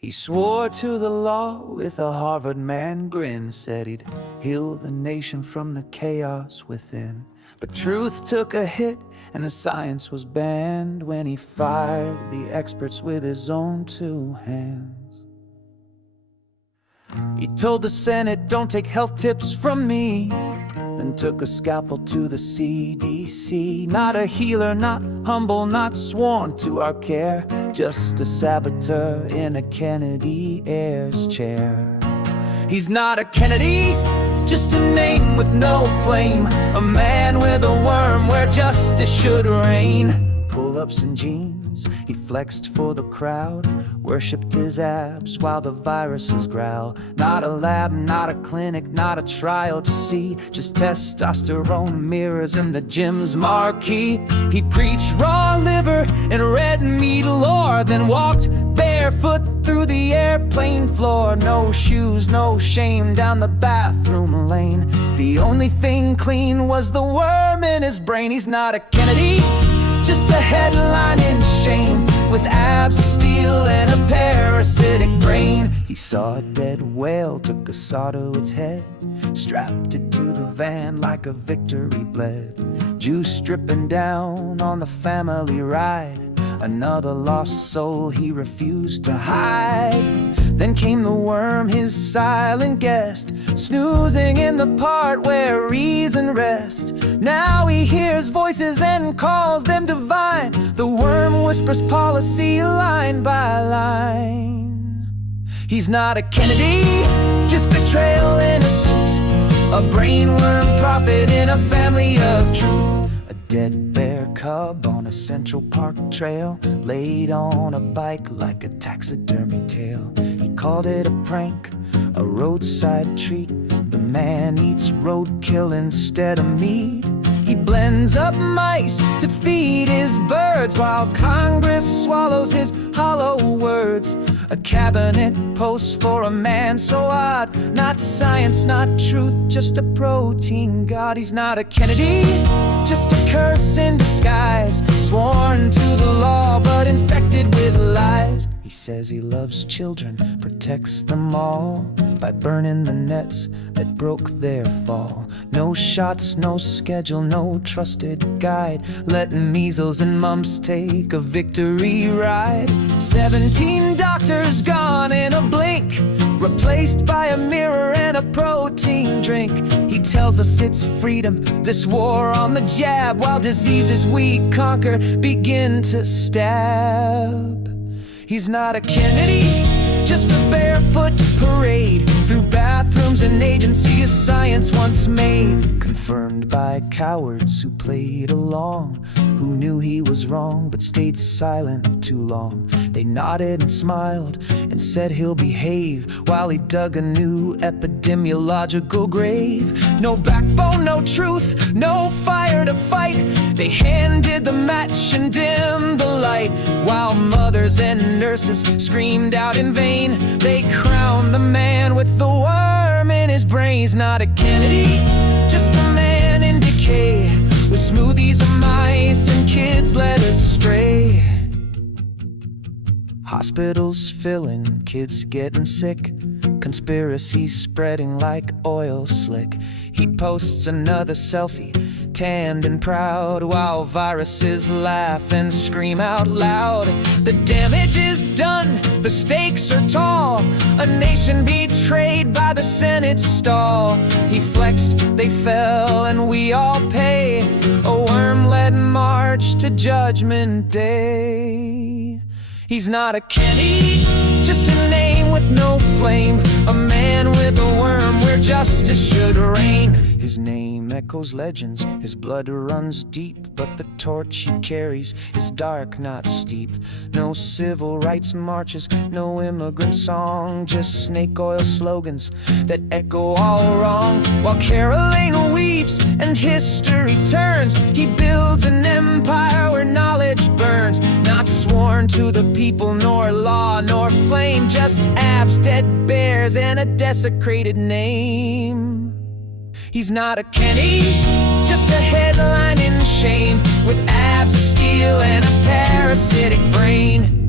He swore to the law with a Harvard man grin, said he'd heal the nation from the chaos within. But truth took a hit and the science was banned when he fired the experts with his own two hands. He told the Senate, don't take health tips from me, then took a scalpel to the CDC. Not a healer, not humble, not sworn to our care, just a saboteur in a Kennedy heir's chair. He's not a Kennedy, just a name with no flame, a man with a worm where justice should reign. Pull-ups and jeans, he flexed for the crowd, worshipped his abs while the viruses growl. Not a lab, not a clinic, not a trial to see, just testosterone mirrors in the gym's marquee. He preached raw liver and red meat lore, then walked barefoot through the airplane floor. No shoes, no shame down the bathroom lane. The only thing clean was the worm in his brain. He's not a Kennedy, just a headline in shame, with abs of steel and a parasitic brain. He saw a dead whale, took a saw to its head, strapped it to the van like a victory bled. Juice dripping down on the family ride, another lost soul he refused to hide. Then came the worm, his silent guest, snoozing in the part where reason rests. Now he hears voices and calls them divine. The worm whispers policy line by line. He's not a Kennedy, just betrayal in a suit, a brainworm prophet in a family of truth. A dead bear cub on a Central Park trail, laid on a bike like a taxidermy tail. He called it a prank, a roadside treat. The man eats roadkill instead of meat. He blends up mice to feed his birds, while Congress swallows his hollow words. A cabinet post for a man so odd, not science, not truth, just a protein god. He's not a Kennedy, just a curse in disguise, sworn to the law but infected with lies. He says he loves children, protects them all by burning the nets that broke their fall. No shots, no schedule, no trusted guide, letting measles and mumps take a victory ride. 17 doctors gone in a blink, replaced by a mirror and a protein drink. He tells us it's freedom, this war on the jab, while diseases we conquer begin to stab. He's not a Kennedy, just a barefoot parade through bathrooms and agencies science once made. Confirmed by cowards who played along, who knew he was wrong but stayed silent too long. They nodded and smiled and said he'll behave, while he dug a new epidemiological grave. No backbone, no truth, no fire to fight. They handed the match and dimmed the light, while mothers and nurses screamed out in vain. They crowned the man with the worm in his brain. He's not a Kennedy, just a man in decay, with smoothies of mice and kids led astray. Hospitals filling, kids getting sick, conspiracy spreading like oil slick. He posts another selfie, tanned and proud, while viruses laugh and scream out loud. The damage is done, the stakes are tall, a nation betrayed by the Senate stall. He flexed, they fell, and we all pay, a worm-led march to Judgment Day. He's not a Kennedy, just a name with no flame, a man with a worm where justice should reign. His name echoes legends, his blood runs deep, but the torch he carries is dark, not steep. No civil rights marches, no immigrant song, just snake oil slogans that echo all wrong. While Caroline weeps and history turns, he builds an empire where knowledge burns. Not sworn to the people, nor law, nor flame, just abs, dead bears, and a desecrated name. He's not a Kennedy, just a headline in shame, with abs of steel and a parasitic brain.